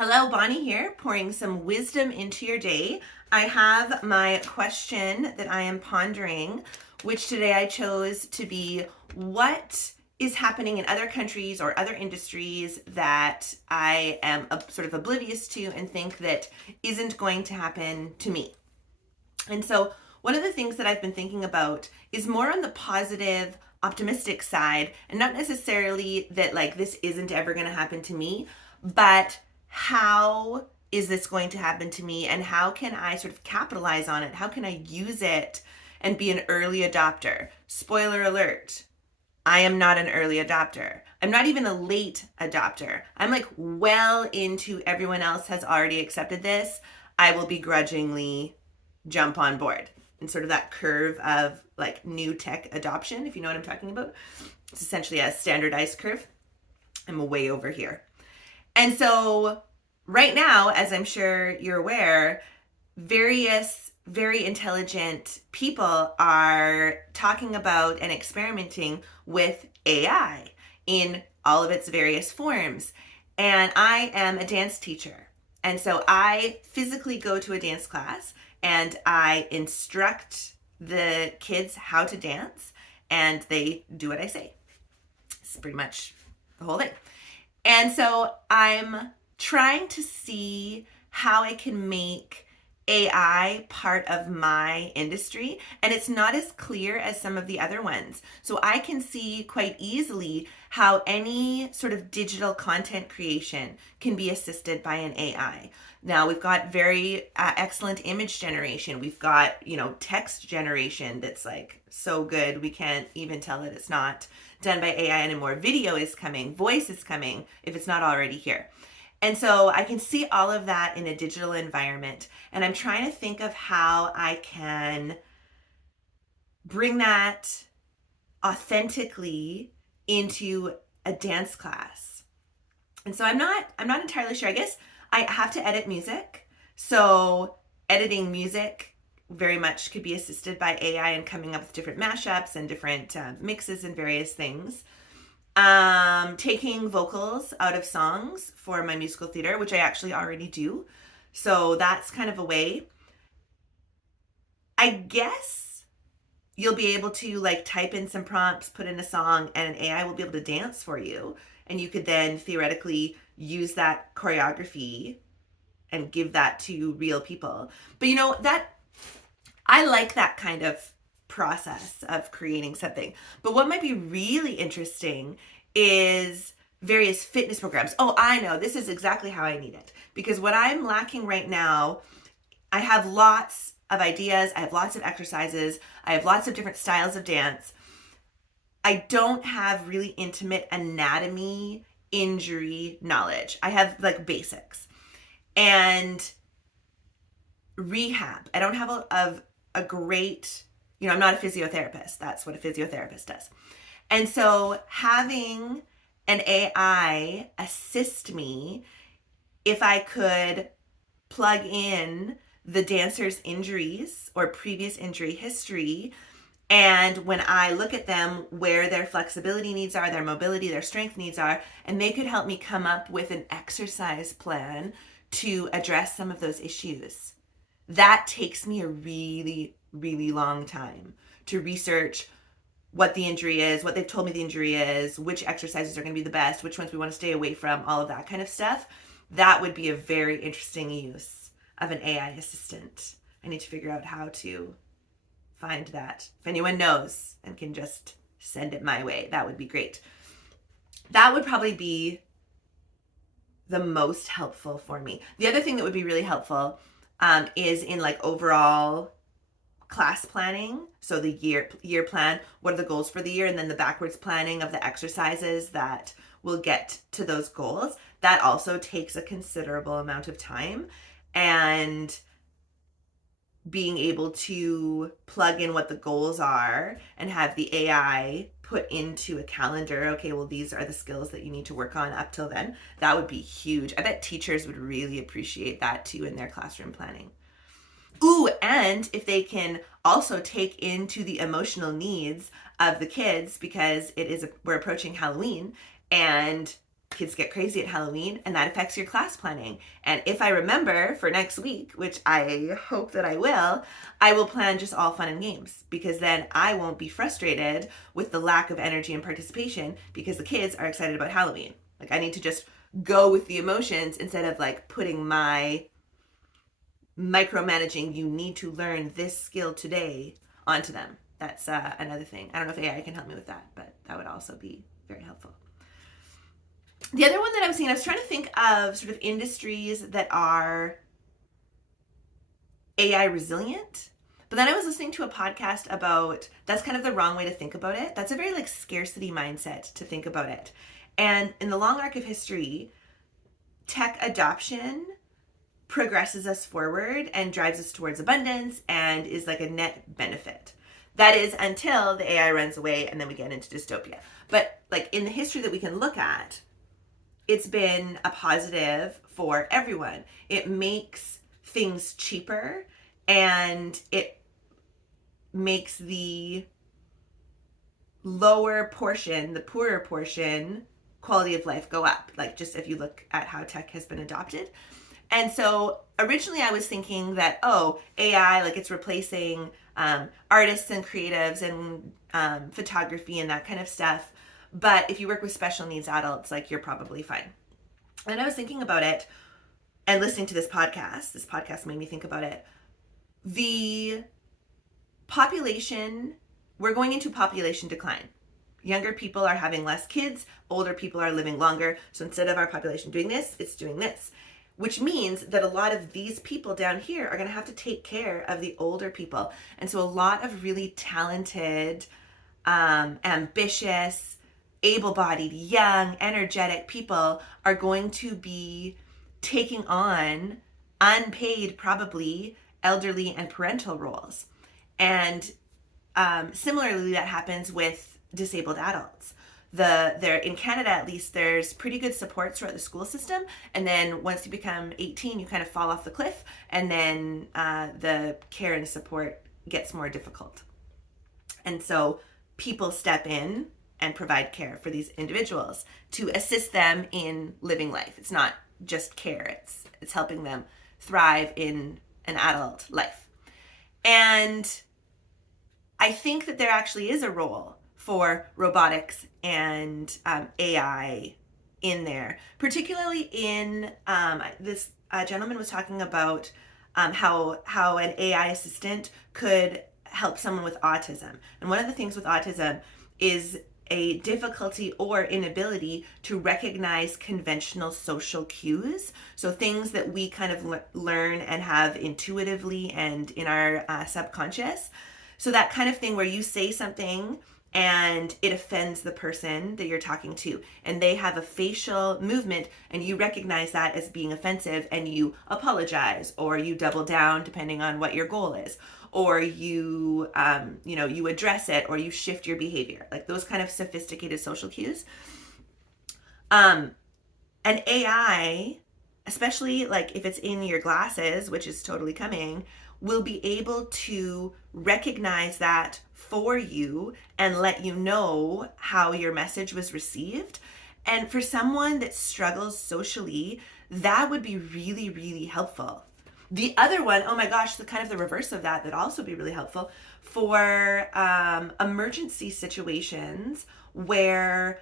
Hello, Bonnie here, pouring some wisdom into your day. I have my question that I am pondering, which today I chose to be what is happening in other countries or other industries that I am sort of oblivious to and think that isn't going to happen to me. And so, one of the things that I've been thinking about is more on the positive, optimistic side, and not necessarily that like this isn't ever going to happen to me, but how is this going to happen to me and how can I sort of capitalize on it? How can I use it and be an early adopter? Spoiler alert, I am not an early adopter. I'm not even a late adopter. I'm like well into everyone else has already accepted this. I will begrudgingly jump on board. And sort of that curve of like new tech adoption, if you know what I'm talking about. It's essentially a standardized curve. I'm way over here. And so right now, as I'm sure you're aware, various very intelligent people are talking about and experimenting with AI in all of its various forms. And I am a dance teacher. And so I physically go to a dance class and I instruct the kids how to dance and they do what I say. It's pretty much the whole thing. And so I'm trying to see how I can make AI part of my industry, and it's not as clear as some of the other ones. So I can see quite easily how any sort of digital content creation can be assisted by an AI. Now we've got very excellent image generation. We've got, text generation that's like so good we can't even tell that it's not done by AI anymore. Video is coming, voice is coming if it's not already here. And so I can see all of that in a digital environment. And I'm trying to think of how I can bring that authentically into a dance class. And so I'm not entirely sure. I guess I have to edit music. So editing music very much could be assisted by AI and coming up with different mashups and different mixes and various things. Taking vocals out of songs for my musical theater, which I actually already do. So that's kind of a way. I guess you'll be able to like type in some prompts, put in a song, and an AI will be able to dance for you. And you could then theoretically use that choreography and give that to real people. But that I like that kind of process of creating something. But what might be really interesting is various fitness programs. Oh, I know. This is exactly how I need it. Because what I'm lacking right now, I have lots of ideas. I have lots of exercises. I have lots of different styles of dance. I don't have really intimate anatomy, injury knowledge. I have like basics. And rehab. I don't have a great, I'm not a physiotherapist. That's what a physiotherapist does. And so having an AI assist me, if I could plug in the dancer's injuries or previous injury history, and when I look at them, where their flexibility needs are, their mobility, their strength needs are, and they could help me come up with an exercise plan to address some of those issues. That takes me a really, really long time to research what the injury is, what they've told me the injury is, which exercises are going to be the best, which ones we want to stay away from, all of that kind of stuff. That would be a very interesting use of an AI assistant. I need to figure out how to find that. If anyone knows and can just send it my way, that would be great. That would probably be the most helpful for me. The other thing that would be really helpful is in like overall class planning. So the year plan, what are the goals for the year, and then the backwards planning of the exercises that will get to those goals. That also takes a considerable amount of time, and being able to plug in what the goals are and have the AI put into a calendar, okay, well, these are the skills that you need to work on up till then. That would be huge. I bet teachers would really appreciate that too in their classroom planning. Ooh, and if they can also take into the emotional needs of the kids, because we're approaching Halloween, and kids get crazy at Halloween, and that affects your class planning. And if I remember for next week, which I hope that I will plan just all fun and games, because then I won't be frustrated with the lack of energy and participation because the kids are excited about Halloween. Like, I need to just go with the emotions instead of like putting my micromanaging, you need to learn this skill today, onto them. That's another thing. I don't know if AI can help me with that, but that would also be very helpful. The other one that I was trying to think of sort of industries that are AI resilient. But then I was listening to a podcast about, that's kind of the wrong way to think about it. That's a very like scarcity mindset to think about it. And in the long arc of history, tech adoption progresses us forward and drives us towards abundance and is like a net benefit. That is until the AI runs away and then we get into dystopia. But like in the history that we can look at, it's been a positive for everyone. It makes things cheaper and it makes the lower portion, the poorer portion, quality of life go up. Like just if you look at how tech has been adopted. And so originally I was thinking that, oh, AI, like it's replacing artists and creatives and photography and that kind of stuff. But if you work with special needs adults, like you're probably fine. And I was thinking about it and listening to this podcast made me think about it. The population, we're going into population decline. Younger people are having less kids, older people are living longer. So instead of our population doing this, it's doing this, which means that a lot of these people down here are going to have to take care of the older people. And so a lot of really talented, ambitious, able-bodied, young, energetic people are going to be taking on unpaid, probably elderly and parental roles. And similarly, that happens with disabled adults. There in Canada, at least, there's pretty good support throughout the school system. And then once you become 18, you kind of fall off the cliff. And then the care and support gets more difficult. And so people step in and provide care for these individuals to assist them in living life. It's not just care, it's helping them thrive in an adult life. And I think that there actually is a role for robotics and AI in there, particularly in this gentleman was talking about how an AI assistant could help someone with autism. And one of the things with autism is a difficulty or inability to recognize conventional social cues. So things that we kind of learn and have intuitively and in our subconscious. So that kind of thing where you say something and it offends the person that you're talking to, and they have a facial movement and you recognize that as being offensive and you apologize, or you double down depending on what your goal is, or you you address it, or you shift your behavior, like those kind of sophisticated social cues. An AI, especially like if it's in your glasses, which is totally coming, will be able to recognize that for you and let you know how your message was received. And for someone that struggles socially, that would be really, really helpful. The other one, oh my gosh, the kind of the reverse of that also be really helpful for emergency situations where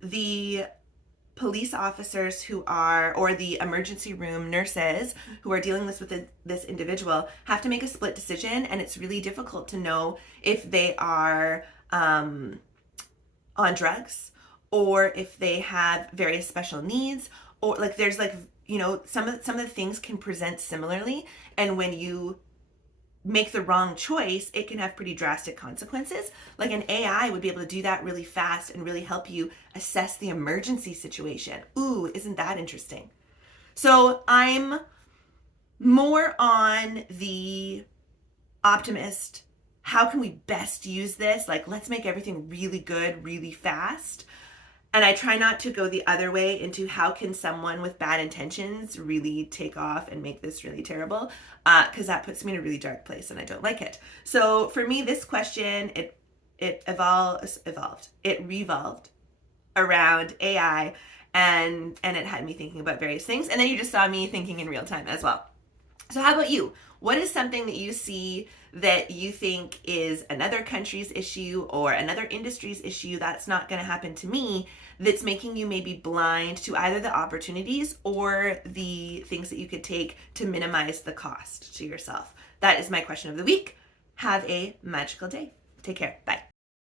the police officers or the emergency room nurses who are dealing with this individual have to make a split decision, and it's really difficult to know if they are on drugs or if they have various special needs, or like there's like, some of the things can present similarly, and when you make the wrong choice, it can have pretty drastic consequences. Like an AI would be able to do that really fast and really help you assess the emergency situation. Ooh, isn't that interesting? So I'm more on the optimist. How can we best use this? Like, let's make everything really good, really fast. And I try not to go the other way into how can someone with bad intentions really take off and make this really terrible, because that puts me in a really dark place and I don't like it. So for me, this question, it revolved around AI, and it had me thinking about various things. And then you just saw me thinking in real time as well. So how about you? What is something that you see that you think is another country's issue or another industry's issue that's not going to happen to me, that's making you maybe blind to either the opportunities or the things that you could take to minimize the cost to yourself? That is my question of the week. Have a magical day. Take care. Bye.